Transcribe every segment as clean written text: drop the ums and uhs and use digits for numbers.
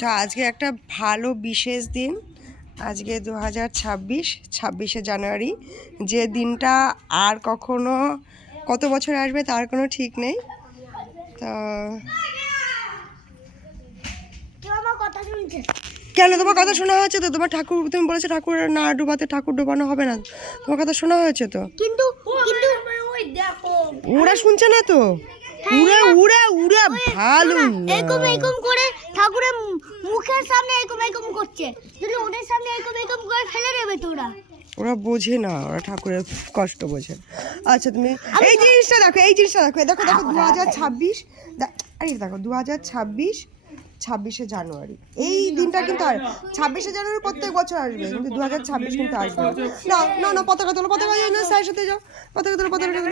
তো আজকে একটা ভালো বিশেষ দিন। আজকে ২০২৬ জানুয়ারি, যে দিনটা আর কখনো কত বছর আসবে তার কোনো ঠিক নেই। তো কেন তোমার কথা শোনা হয়েছে তো? তোমার ঠাকুর, তুমি বলেছো ঠাকুর না ডুবাতে, ঠাকুর ডুবানো হবে না। তোমার কথা শোনা হয়েছে তো, কিন্তু ওরা শুনছে না তো। উড়ে উড়ে উড়ে ভালো এরকম এরকম করে ঠাকুরের মুখের সামনে এরকম এরকম করছে, যদি ওদের সামনে এরকম এরকম করে ফেলে দেবে তো ওরা বোঝে না, ওরা ঠাকুরের কষ্ট বোঝে। আচ্ছা তুমি এই জিনিসটা দেখো, এই জিনিসটা দেখো, দেখো দেখো ২০২৬, আরে দেখো ২০২৬ জানুয়ারি, এই দিনটা কিন্তু আর ২৬শে জানুয়ারি প্রত্যেক বছর আসবে, কিন্তু ২০২৬ কিন্তু আসবে না। না না পতাকা তোলো, পতাকা না, স্যারের সাথে যাও, পতাকা তোলো, পতাকা তোলো।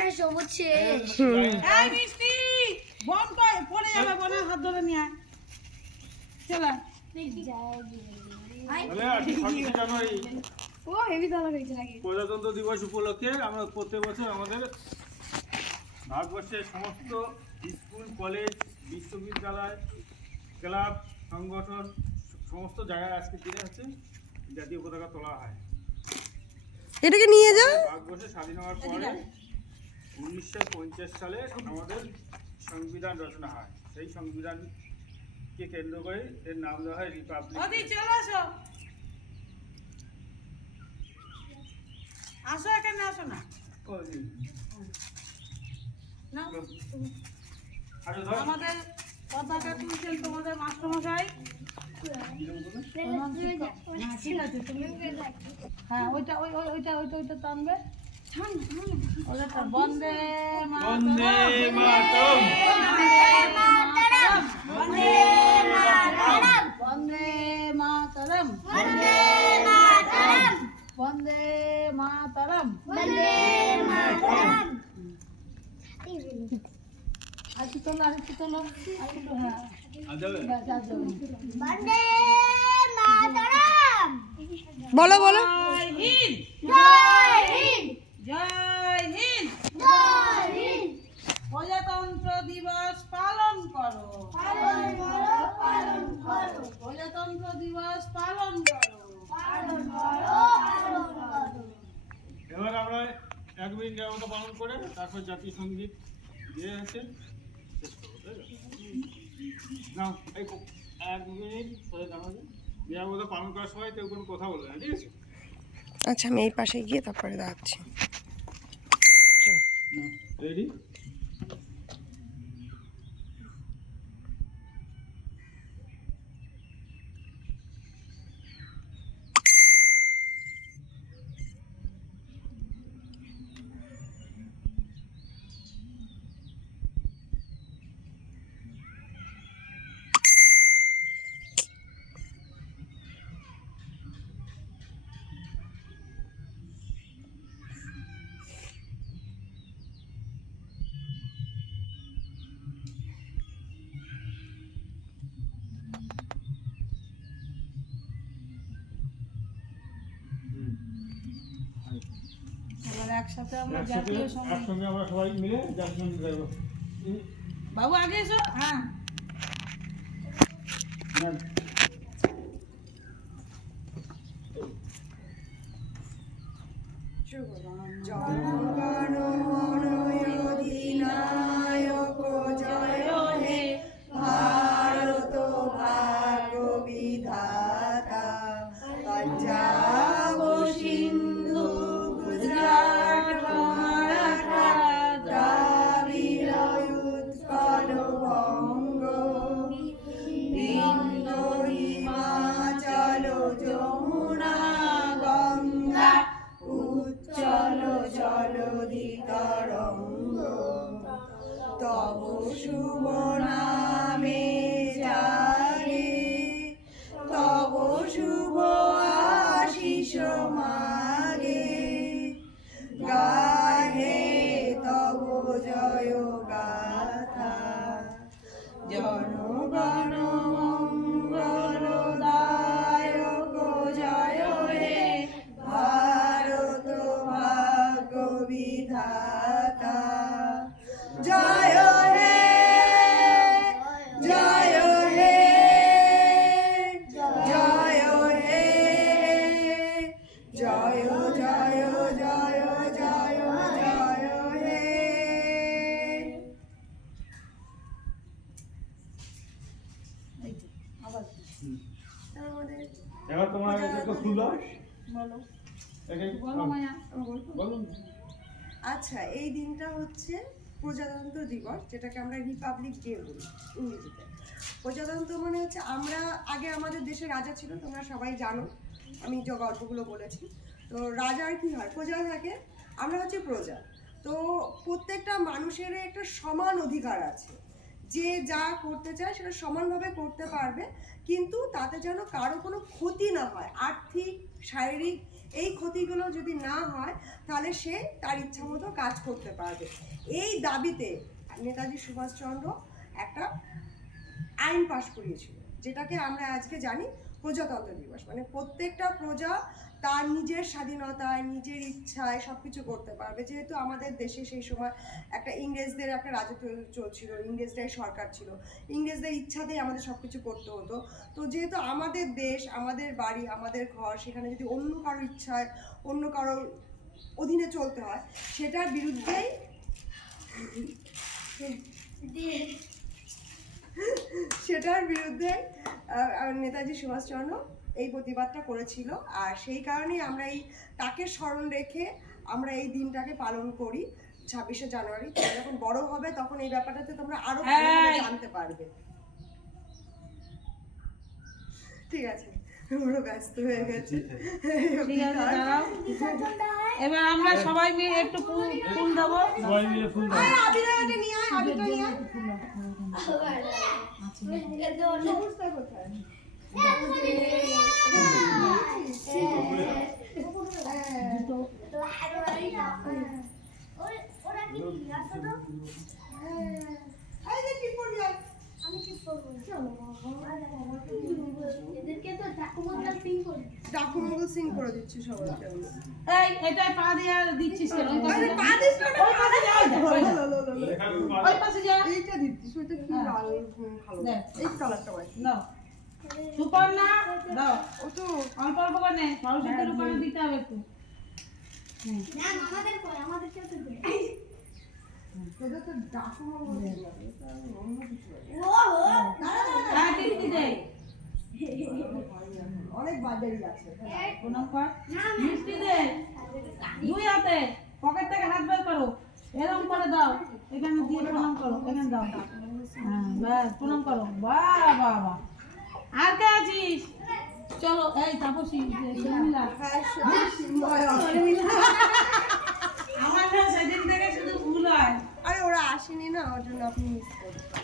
প্রজাতন্ত্র দিবস উপলক্ষে আমরা প্রত্যেক বছর আমাদের ভারতবর্ষের সমস্ত স্কুল, কলেজ, বিশ্ববিদ্যালয়, ক্লাব, সংগঠন সমস্ত জায়গায় আজকে দিনে হচ্ছে জাতীয় পতাকা তোলা হয়। এটাকে নিয়ে যাও। ভারতবর্ষের স্বাধীন হওয়ার পরে 1950 সালে আমাদের সংবিধান রচনা হয়। সেই সংবিধানকে কেন্দ্র করে এর নাম দেওয়া হয় রিপাবলিক। আসো এখানে, আসো না। আমাদের পতাকা তুলছেন তোমাদের মাস্টারমশাই। ঠিক আছে, তুমি হ্যাঁ ওইটা ওইটা ওইটা ওইটা টানবে। বন্দে বন্দে মাতরম, বন্দে মাতরম, বন্দে মাতরম, বন্দে মাতরম, বন্দে মাতরম, বন্দে মাতরম। আরেকটু তোলো, আরেকটু তোলো, আরেকটু, হ্যাঁ বন্দে মাতরম। বলো বলো। জয় হিন্দ, জয় হিন্দ, জয় হিন্দ, জয় হিন্দ। প্রজাতন্ত্র দিবস পালন করো, পালন করো, পালন করো, প্রজাতন্ত্র দিবস পালন করো, পালন করো, পালন করো। এবার আমরা 1 মিনিট নিরাপত্তা পালন করে তারপর জাতীয় সঙ্গীত দিয়ে হচ্ছে শেষ করবো, তাই তো? না এই 1 মিনিট পরে আমাদের নিরাপত্তা পালন করার সময় কেউ কোনো কথা বলবে না, ঠিক আছে? আচ্ছা আমি এই পাশে গিয়ে তারপরে দাঁড়াচ্ছি। রেডি? এবার একসাথে আমরা জাতীয় সঙ্গীত। একসঙ্গে আমরা সবাই মিলে জাতীয় সঙ্গীত গাইবো। বাবু আগে এসো। হ্যাঁ জনগণ মন অধিনায়ক জয় হে, ভারত ভাগ্য বিধাতা, পঞ্জাব সিন্ধু গুজরাট মারাঠা, দ্রাবিড় উৎকল বঙ্গ, বিন্ধ্য হিমাচল যমুনা গঙ্গা, উচ্চল জলধি তরঙ্গ, তব শুভ নামে জাগে, তব শুভ আশিস মাগে, গাহে তব জয় গাথা, জনগণ মঙ্গলদায়ক জয় হে, ভারত ভাগ্য বিধাতা, জয় হে, জয় হে, আমাদের এবার তোমার একটু খুলো বলো দেখে বলো মায়া বলুন। আচ্ছা, এই দিনটা হচ্ছে প্রজাতন্ত্র দিবস, যেটাকে আমরা রিপাবলিক ডে বলি ইংরেজিতে। প্রজাতন্ত্র মানে হচ্ছে আমরা আগে আমাদের দেশে রাজা ছিল, তোমরা সবাই জানো, আমি যে গল্পগুলো বলেছি। তো রাজার কি হয়, প্রজা থাকে, আমরা হচ্ছে প্রজা। তো প্রত্যেকটা মানুষের একটা সমান অধিকার আছে, যে যা করতে চায় সেটা সমানভাবে করতে পারবে, কিন্তু তাতে যেন কারো কোনো ক্ষতি না হয়, আর্থিক শারীরিক এই ক্ষতিগুলো যদি না হয়, তাহলে সে তার ইচ্ছা মতো কাজ করতে পারবে। এই দাবিতে নেতাজি সুভাষচন্দ্র একটা আইন পাশ করিয়েছিল, যেটাকে আমরা আজকে জানি প্রজাতন্ত্র দিবস। মানে প্রত্যেকটা প্রজা তার নিজের স্বাধীনতায় নিজের ইচ্ছায় সব কিছু করতে পারবে। যেহেতু আমাদের দেশে সেই সময় একটা ইংরেজদের একটা রাজত্ব চলছিল, ইংরেজরাই সরকার ছিল, ইংরেজদের ইচ্ছাতেই আমাদের সব কিছু করতে হতো। তো যেহেতু আমাদের দেশ, আমাদের বাড়ি, আমাদের ঘর, সেখানে যদি অন্য কারোর ইচ্ছায় অন্য কারোর অধীনে চলতে হয়, সেটার বিরুদ্ধেই নেতাজি সুভাষচন্দ্র এই প্রতিবাদটা করেছিল। আর সেই কারণেই আমরা তাকে স্মরণ রেখে আমরা এই দিনটাকে পালন করি 26শে জানুয়ারি। তোমরা যখন বড় হবে তখন এই ব্যাপারটাতে তোমরা আরো ভালোভাবে জানতে পারবে। ঠিক আছে, বড় ব্যস্ত হয়ে গেছে। ঠিক আছে, দাঁড়াও। এবার আমরা সবাই মিলে একটু ফুল দেবো। সবাই মিলে ফুল দাও। আবিরাটা নিয়ে আয়, আবিরটা নিয়ে আয়। সবুজটা কোথায়? ডাকুমঙ্গল সিং করে দিচ্ছি সবাইকে। এই এটা পা দিয়ে দিচ্ছিস কেন? ওই পাশে পা দিস না, ওই পাশে যা, ওই পাশে যা। এইটা দিচ্ছিস, ওইটা কি ভালো এই কালারটা ভাই দাও সুপার না দাও, ও তো অল্প অল্প করে নে, সরস্বতীর উপরে দিতে হবে একটু। তোদের তো ডাকুমঙ্গল সিং আছে, এটা অন্য কিছু আছে। হ্যাঁ দিদি দে, অনেক বাজারি আছে। প্রণাম কর, মিষ্টি দে, দুই হাতে পকেট থেকে হাত বের করো, এরকম করে দাও, এখানে দিয়ে প্রণাম করো, এখানে দাও। হ্যাঁ ব্যাস প্রণাম করো। বাহ বাহ বাহ, আর কে আছিস? চলো এই তাপসী শর্মিলা, আমার না সেদিন থেকে শুধু ভুল হয়। আরে ওরা আসেনি না, ওর জন্য আপনি মিস করছেন।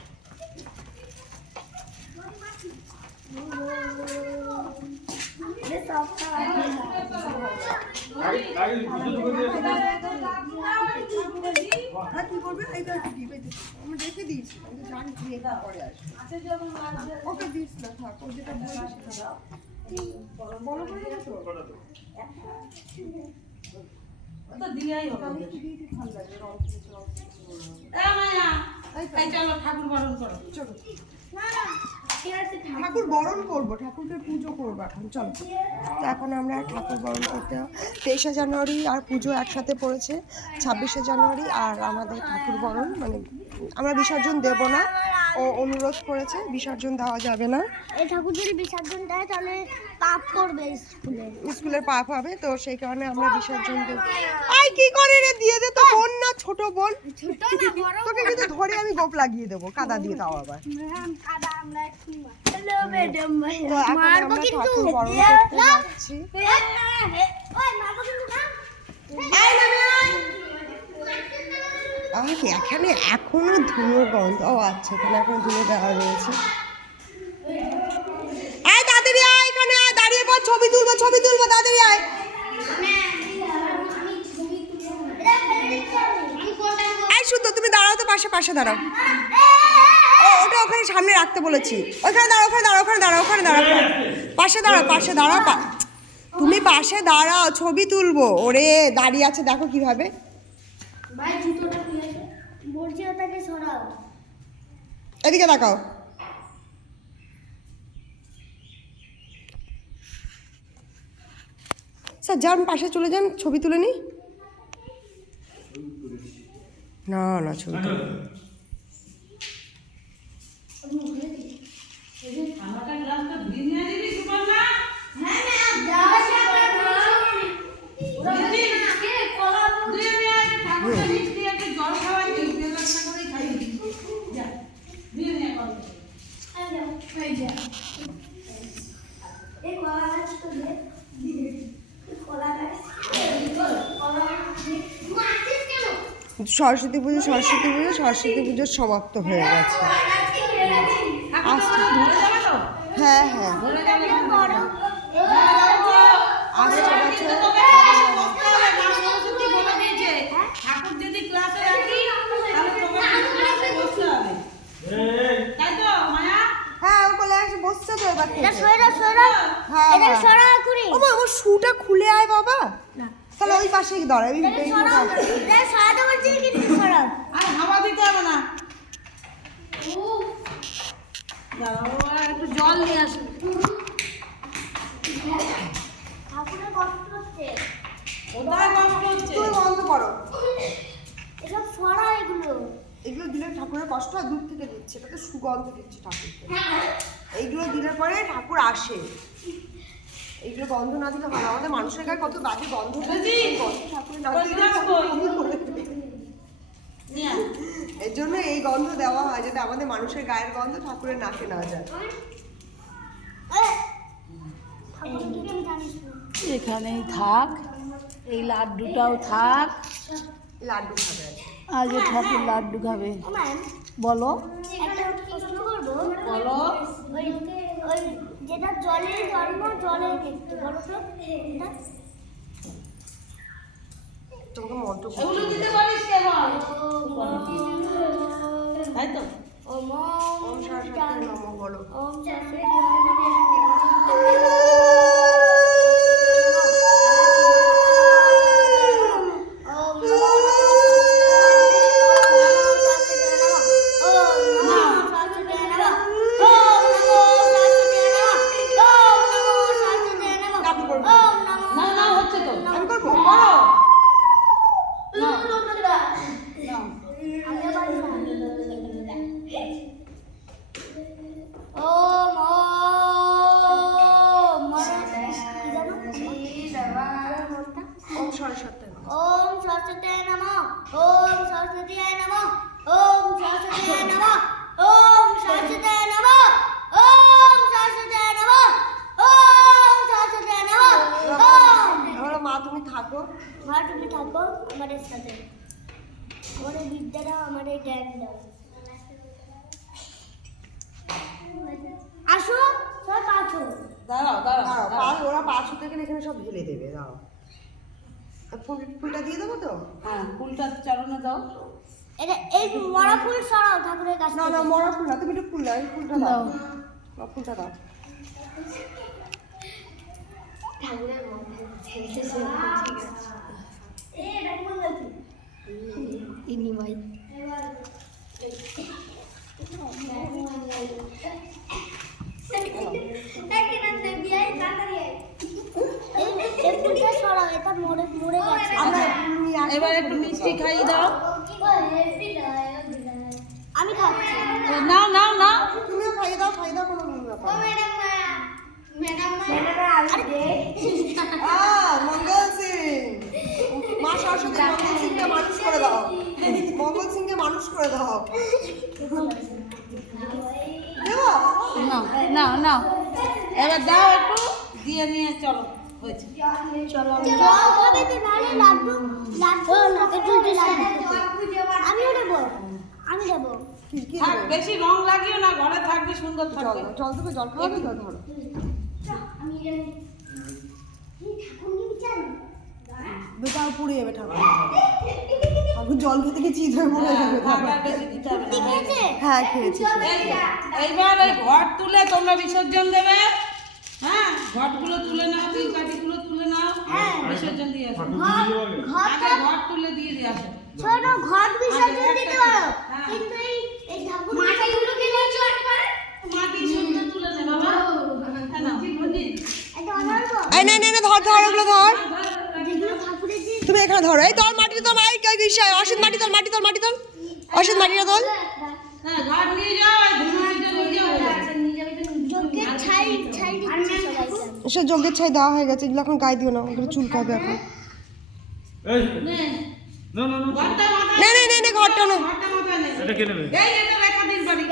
আগে দুটো করে দিয়েছি। হ্যাঁ কি করবে, এইটা একটু দিবে, আমি রেখে দিয়েছি, আমি তো জানি তুমি এটা পরে আসবে। ওকে দিস না, থাক, ও যেটা বলবে সেটা দাও। বড় করে দেবো তো? তো দিলেই হবে। আমি একটু দিয়ে দিই, ভালো লাগবে, রং কিনেছি, রং কিনেছি। এ মায়া, এই চলো ঠাকুর বরণ করো। চলো ঠাকুর বরণ করবো, ঠাকুরকে পুজো করবো এখন, চলো। তো এখন আমরা ঠাকুর বরণ করতে 23শে জানুয়ারি আর পুজো একসাথে পড়েছে, 26শে জানুয়ারি আর আমাদের ঠাকুর বরণ, মানে আমরা বিসর্জন দেব না, ও অনুরোধ করেছে বিসর্জন দেওয়া যাবে না, এই ঠাকুর যদি বিসর্জন দেয় তাহলে পাপ করবে স্কুলের পাপ হবে, তো সেই কারণে আমরা বিসর্জন দেব। আই কি করে রে, দিয়ে দে তো, বোন না ছোট বোন, ছোট না বড় তোকে কিন্তু ধরে আমি গোপ লাগিয়ে দেবো, কাদা দিয়ে, তাও আবার। হ্যালো ম্যাডাম, তো এখন মারবো আমরা কিন্তু ঠাকুর বরণ করতে যাচ্ছি। ওই মারবো কিন্তু না। এখানে এখনো ধুলো গন্ধ, ও আচ্ছা, এখানে এখনো ধুলো দেওয়া রয়েছে। আয় তাড়াতাড়ি আয়, এখানে আয়, দাঁড়িয়ে পর, ছবি তুলবো, ছবি তুলবো, তাড়াতাড়ি আয়। এই শুদ্ধ, তুমি দাঁড়াও তো, পাশে পাশে দাঁড়াও। ও ওটা ওখানে সামনে রাখতে বলেছি, ওখানে দাঁড়াও, ওখানে দাঁড়াও, ওখানে দাঁড়াও, ওখানে দাঁড়াও, পাশে দাঁড়াও, পাশে দাঁড়াও, তুমি পাশে দাঁড়াও, ছবি তুলবো। ওরে দাঁড়িয়ে আছে, দেখো কিভাবে। ভাই জুতোটা নিয়ে এসো, বলছি ওটাকে সরাও। এদিকে তাকাও। স্যার যান, পাশে চলে যান, ছবি তুলে নি। না না, ছবি তুলে ঠান্ডাটা গ্লাসটা দিয়ে সরস্বতী পুজো সমাপ্ত হয়ে গেছে। হ্যাঁ হ্যাঁ, আসছে বছর ঠাকুর যদি ক্লাসে রাখি তাহলে তোমার ক্লাসে বসতে হবে, তাই তো মায়া? হ্যাঁ, ও বলে আসে বসছে তো এবার থেকে। হ্যাঁ এটা হ্যাঁ। সরা করি ওমা, আমার শুটা খুলে আয় বাবা। তাহলে ওই পাশেই দাঁড়া, এই এটা সরাতে বলছি কিন্তু সরা আর হাওয়া দিতে হবে না। দাঁড়াও, একটু জল নিয়ে আসো। ঠাকুরের কষ্ট হচ্ছে কোথায় কষ্ট হচ্ছে? তুমি বন্ধ করো। এসব সরা এগুলো এগুলো দিলে ঠাকুরের কষ্ট হয়, দূর থেকে দিচ্ছে, এটা তো সুগন্ধ দিচ্ছে ঠাকুরকে। এইগুলো দিলে পরে ঠাকুর আসে। এইগুলো গন্ধ না দিলে ভালো, আমাদের মানুষের গায়ে কত বাজে গন্ধ থাকে, সেই গন্ধ ঠাকুরের না দিলে ঠাকুর করে দেবে। নিয়ে আয়। এর জন্য এই গন্ধ দেওয়া হয়, যাতে আমাদের মানুষের গায়ের গন্ধ ঠাকুরের নাকে না যায়। ঠাকুরের কিছু জানিস না এখানেই থাক, এই লাড্ডুটাও থাক। লাড্ডু খাবে আজ ঠাকুর লাড্ডু খাবে। ম্যাম বলো একটা প্রশ্ন করবো বলো। ওই ওই যেটা জলের জন্ম জলে দেখতে বলো তো এটা তোমাকে মন্ত্র এগুলো দিতে পারিস কেবল, তাই তো? ওম ওম সরস্বতী নমঃ বলো। ওম সরস্বতী না না হচ্ছে তো, আমি করবো। করো। ওম সরস্বতী নমঃ। ওম সরস্বতী নমঃ ওম সরস্বতী নমঃ ওম সরস্বতী নমঃ ওম সরস্বতী নমঃ ওম সরস্বতী নমঃ ওম সরস্বতী নমঃ ওম এবার মা তুমি থাকো। মা তুমি থাকো আমাদের সাথে আমাদের বিদ্যা দাও আমাদের জ্ঞান দাও আসো সব আসো দাঁড়াও দাঁড়াও দাঁড়াও, দাঁড়াও। ওরা পা ছুতে গেলে এখানে সব ঢেলে দেবে। দাঁড়াও, ফুলটা দিয়ে দেবো তো? হ্যাঁ, ফুলটা চরণে দাও। এটা এই মরা ফুল সরাও ঠাকুরের কাছে না না, মরা ফুল না, তুমি একটু ফুল দাও, এই ফুলটা দাও। ফুলটা দাও। ঠাকুরের মধ্যে ঠিক আছে এটা কোন আছে ইনি ভাই এবার একটু মিষ্টি খাইয়ে দাও। আমি খাচ্ছি নাও নাও নাও। তুমিও খাইয়ে দাও, কোনো ব্যাপার না। মঙ্গল সিং, মা সরস্বতী মঙ্গল সিংকে মানুষ করে দাও, মঙ্গল সিংকে মানুষ করে দাও। দেবো? নাও নাও নাও, এবার দাও একটু দিয়ে নিয়ে চলো, হয়েছে। জল খাবে তো নালে লাড্ডু নাকে ঝুলতে আমিও দেবো আমি দেবো কি থাক, দেবে? বেশি রং লাগিও না, ঘরে থাকবে, সুন্দর জল থাকবে। দাও, জল দেবে, জল খাওয়াবে তো, ধরো। বেটাও পুড়ে যাবে ঠাকুর। ঠাকুর জল খেতে গিয়ে চিজ হয়ে পড়ে যাবে। থাক, আর বেশি দিতে হবে না। খেয়েছে হ্যাঁ, খেয়েছি। এইবার ওই ঘট তুলে তোমরা বিসর্জন দেবে। হ্যাঁ, ঘটগুলো তুলে নাও, তিন কাঠিগুলো তুলে নাও, বিসর্জন দিয়ে আসো। আগে ঘট তুলে দিয়ে দিয়ে আসো। ছোট ঘট বিসর্জন দিতে পারো কিন্তু এই ঠাকুর মাটিগুলোকে নিয়ে চট করে মাটি শুদ্ধ তুলে নে বাবা। হ্যাঁ, নাও, বুঝলি? এটা অনারবো এই নে নে নে, ধর ধর, ওগুলো ধর। যেগুলো ঠাকুরের যে তুমি এখানে ধরো, এই তোর মাটি তোর মাই অসিত মাটি তোর অসিত মাটিটা তোল। হ্যাঁ, ঘট নিয়ে যাও, এই ধুনুচিটা নিয়ে যাও। যজ্ঞের ছাই ছাই দিচ্ছে সবাই সে যজ্ঞের ছাই দেওয়া হয়ে গেছে, এগুলো এখন গায়ে দিও না, ওগুলো চুলকাবে এখন। এই নে, না না না, ঘরটা মাথায় নে নে নে নে, ঘরটা না। ঘরটা মাথায় নে। এটা কে নেবে? এই এটা রেখা দিন বাড়ি।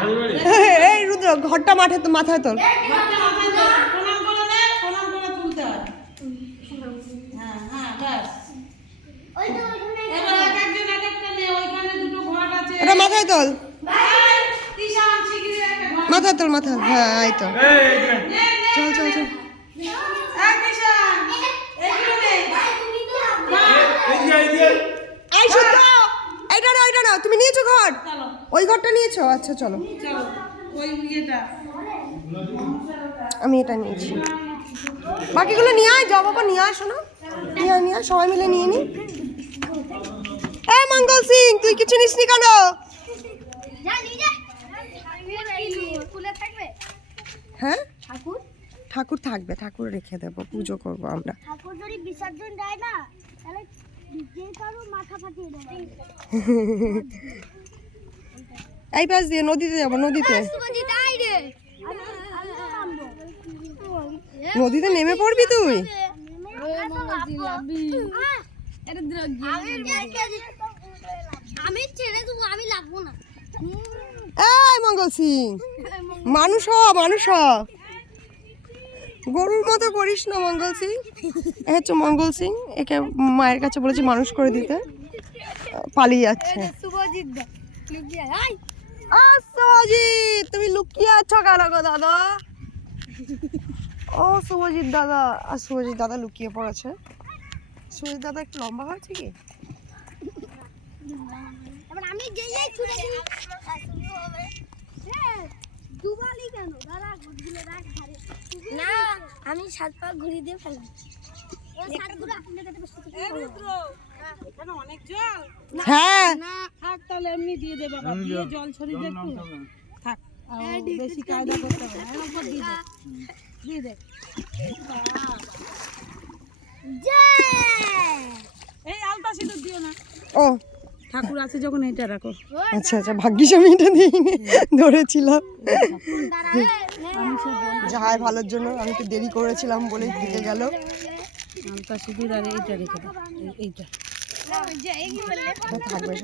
হাজি বাড়ি? এই রুদ্র, ঘরটা মাথায় তোল। ঘরটা মাথায় দাও, প্রণাম করে নে, প্রণাম করে তুলতে হয়। হ্যাঁ হ্যাঁ ব্যাস। ওই তো ওখানে এবার এক একজন এক একটা নে, ওইখানে দুটো ঘট আছে। এটা মাথায় তোল, এই, তিশান শিগগিরই একটা ঘট মাথায় তোল, মাথায়। হ্যাঁ এই তো, এই যে নে, নে। চল চল চল। এই তিশান, এইগুলো নে। এই যে এই শুদ্ধ, এইটা না, তুমি নিয়েছো ঘর? চলো ওই ঘরটা নিয়েছো? আচ্ছা চলো, চলো ওই ইয়েটা আমি এটা নিয়েছি। বাকিগুলো নিয়ে আয়, যাও বাবা, নিয়ে আয় শোনো, নিয়ে আয়, সবাই মিলে নিয়ে নি। এই মঙ্গল সিং, তুই কিছু নিসনি কেন? স্কুলে থাকবে হ্যাঁ, ঠাকুর ঠাকুর থাকবে, ঠাকুর রেখে দেবো, পুজো করবো আমরা। ঠাকুর যদি বিসর্জন দেয় না তাহলে যে কারো মাথা ফাটিয়ে দেবে। এই পাশ দিয়ে নদীতে যাবো, নদীতে। নদীতে নেমে পড়বি তুই? আমি ছেড়ে দেবো, আমি লাগবো না। এই মঙ্গল সিং, মানুষ হ, মানুষ হ, গরুর মতো করিস না মঙ্গল সিং। এ হচ্ছে মঙ্গল সিং, একে মায়ের কাছে বলেছি মানুষ করে দিতে, পালিয়ে যাচ্ছে। শুভজিৎ দা লুকিয়ে আয়। শুভজিৎ, তুমি লুকিয়ে আছো কেন গো দাদা? ও শুভজিৎ দাদা, আর শুভজিৎ দাদা লুকিয়ে পড়েছে। শুভজিৎ দাদা একটু লম্বা হয়েছে কি? এবার আমি যেই ছুটে দিই দুবালি কেন দাদা ঘুরগুলো রাখ ধারে না, আমি 7 পা ঘুরিয়ে দিয়ে ফেললাম। ও 7 গুলো আপনাদের কাছে বসে এখানে অনেক জল হ্যাঁ, না থাক, তাহলে এমনি দিয়ে দে বাবা, দিয়ে জল ছড়িয়ে দে একটু থাক, বেশি কায়দা করতে হবে না, এরকম করে দিয়ে দে এই আলতা সিঁদুর দিও না, ও ঠাকুর আছে যখন এটা রাখো। আচ্ছা আচ্ছা, ভাগ্যিস আমি এটা দিইনি, ধরেছিলাম। যাহাই ভালোর জন্য, আমি তো দেরি করেছিলাম বলেই দিতে গেল। আলতা সিঁদুর আর এইটা রেখে দাও, এইটা এটা থাকবে,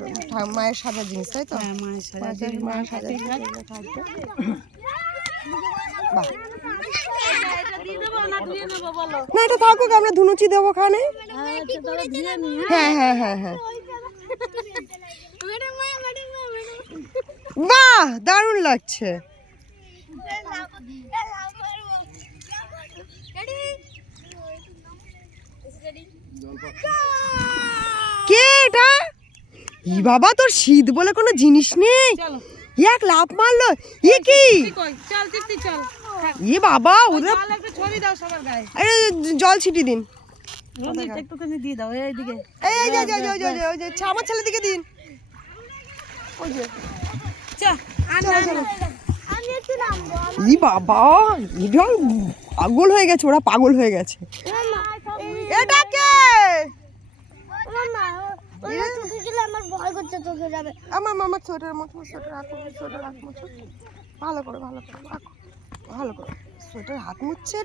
মায়ের সাদা জিনিস, তাই তো? হ্যাঁ মায়ের সাথে মায়ের সাদা জিনিস এগুলো থাকবে। বাহ, এটা দিয়ে দেবো না ধুয়ে নেবো বলো? না এটা থাকুক, আমরা ধুনুচি দেবো ওখানে। আচ্ছা তাহলে ধুয়ে নি। হ্যাঁ হ্যাঁ হ্যাঁ হ্যাঁ, বাহ দারুণ লাগছে। কে এটা? ই বাবা, তোর শীত বলে কোনো জিনিস নেই, চলো এক লাফ মারলো। ই কি? কই চল তিত্তি চল, ই বাবা, ওদের জল একটু ছড়িয়ে দাও সবার গায়ে, আরে জল ছিটি দিন। রঞ্জিত একটুখানি দিয়ে দাও এইদিকে। এই যে ওই যে আমার ছেলে দিকে দিন। ওই যে চা চলো চলো। আমি একটু নামবো। ই বাবা, এটা পাগল হয়ে গেছে, ওরা পাগল হয়ে গেছে। এটা কে? মামা ওই চোখে গেলে আমার ভয় করছে, চোখে যাবে। আমার সোয়েটার মতো, সোয়েটার হাত মুছে, সোয়েটার হাত মুছে, ভালো করে রাখো, ভালো করে। সোয়েটার হাত মুছছে,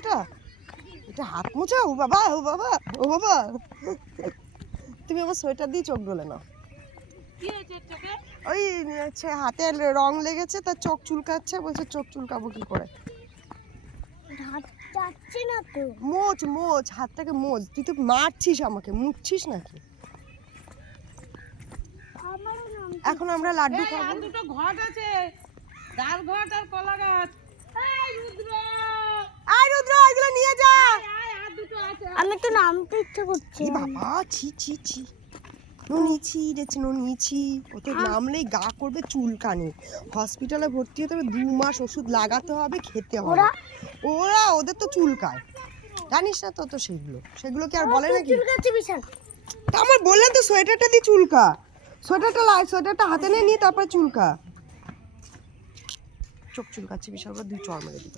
এটা হাত মুছে। ও বাবা, ও বাবা, ও বাবা, তুমি আমার সোয়েটার দিয়ে চোখ ডলে নাও। কি হয়েছে চোখে? ওই হচ্ছে হাতে রং লেগেছে, তার চোখ চুলকাচ্ছে, বলছে চোখ চুলকাবো কি করে। হাত যাচ্ছে না তো। মোচ হাতটাকে মোচ। তুই তো মারছিস আমাকে, মুছছিস নাকি? আমারও নাম এখন আমরা লাড্ডু এই, আর খাবো। দুটো ঘট আছে, ডাল ঘট আর কলা গাছ। এই রুদ্র, আয় রুদ্র, এগুলো নিয়ে যা। আয় আর দুটো আছে। আমি একটু নামতে ইচ্ছে করছে। এই বাবা, ছি ননিছি রেছি, ননিছি। ওতে নামলেই গা করবে চুলকানি, হসপিটালে ভর্তি হতে হবে, 2 মাস ওষুধ লাগাতে হবে, খেতে হবে। ওদের তো চুলকায়, জানিস না তো সেগুলো কি আর বলে নাকি? চুলকাচ্ছে বিশাল। তা আমার বললাম তো সোয়েটারটা দিয়ে চুলকা, সোয়েটারটা হাতে নিয়ে তারপরে চুলকা। চোখ চুলকাচ্ছে বিশাল করে, 2 চড় মেরে দিত।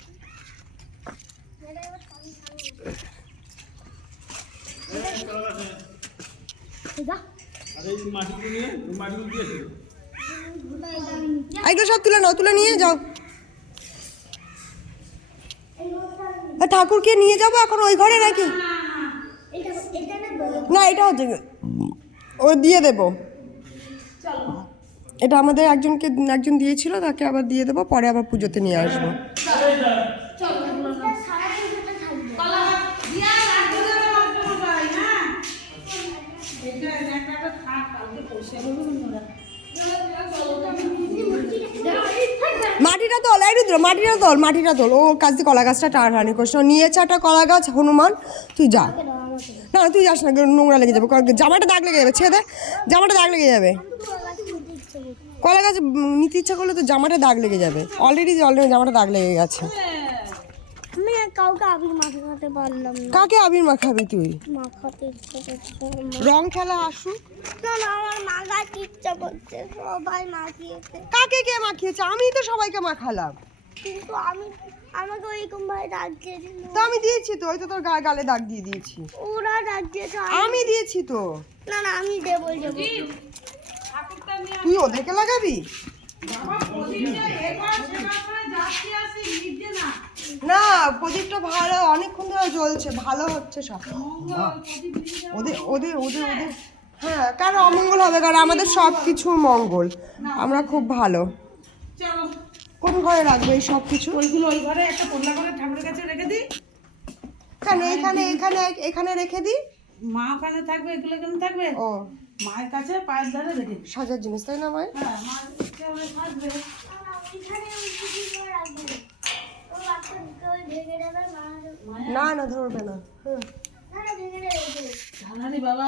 আর এই মাটিগুলো নিয়ে, মাটিগুলো দিয়েছিল এইগুলো সব তুলে নিয়ে যাও। ঠাকুরকে নিয়ে যাবো এখন ওই ঘরে নাকি? না, এটা হচ্ছে ও দিয়ে দেবো। এটা আমাদের একজন দিয়েছিল, তাকে আবার দিয়ে দেবো, পরে আবার পুজোতে নিয়ে আসবো। সারা পুজোটা থাকবে। কলা দিয়া রাখতে দেবে মাস্টারমশাই, হ্যাঁ? এটা একটা থাক, কালকে পয়সা দেবো তোমরা। মাটিটা তোল, এই রুদ্র মাটিটা তোল। ও কাছ দিয়ে কলা গাছটা টানাটানি করছে, ও নিয়েছে একটা কলা গাছ হনুমান। তুই যা, না তুই যাস না, নোংরা লেগে যাবে, জামাটা দাগ লেগে যাবে, ছেড়ে দে, জামাটা দাগ লেগে যাবে। কলা গাছ নিতে ইচ্ছা করলে তো জামাটা দাগ লেগে যাবে, অলরেডি জামাটা দাগ লেগে গেছে। আমি কাউকে আবির মাখাতে পারলাম না। কাকে আবির মাখাবি তুই? মাখাতে ইচ্ছা করছে। রং খেলা আসুক। না না, আমার মাখাতে ইচ্ছা করছে, সবাই মাখিয়েছে। কাকে কে মাখিয়েছে? আমি তো সবাইকে মাখালাম। কিন্তু আমাকে ওইরকম ভাবে দাগ দিয়েছিল। তো আমি দিয়েছি তো, ওই তো তোর গালে দাগ দিয়ে দিয়েছি। ওরা দাগ দিয়েছে, আমি দিয়েছি তো। না না, আমি দেবো। ঠাকুরটা নিয়ে তুই ওদেরকে লাগাবি? বাবা প্রদীপটা এবার সেবার করে যাচ্ছি আসি নিচ্ছে না। না, প্রদীপটা ভালো, অনেকক্ষণ ধরে জ্বলছে, ভালো হচ্ছে সব। ওদের ওদের ওদের ওদের হ্যাঁ, কেন অমঙ্গল হবে? কারণ আমাদের সব কিছু মঙ্গল, আমরা খুব ভালো। চলো কোন ঘরে রাখবে এই সব কিছু? ওইগুলো ওই ঘরে একটা পল্লা করে ঠাকুরের কাছে রেখে দিই। কেন এখানে এখানে এখানে রেখে দিই? মা ওখানে থাকবে, এগুলো কেমন থাকবে? ও মায়ের কাছে পায়ের ধারে রেখে দিই। সাজার জিনিস, তাই না মায়ের? হ্যাঁ, মার ইচ্ছে হলে থাকবে। না না, ধরবে না। হ্যাঁ জানালি বাবা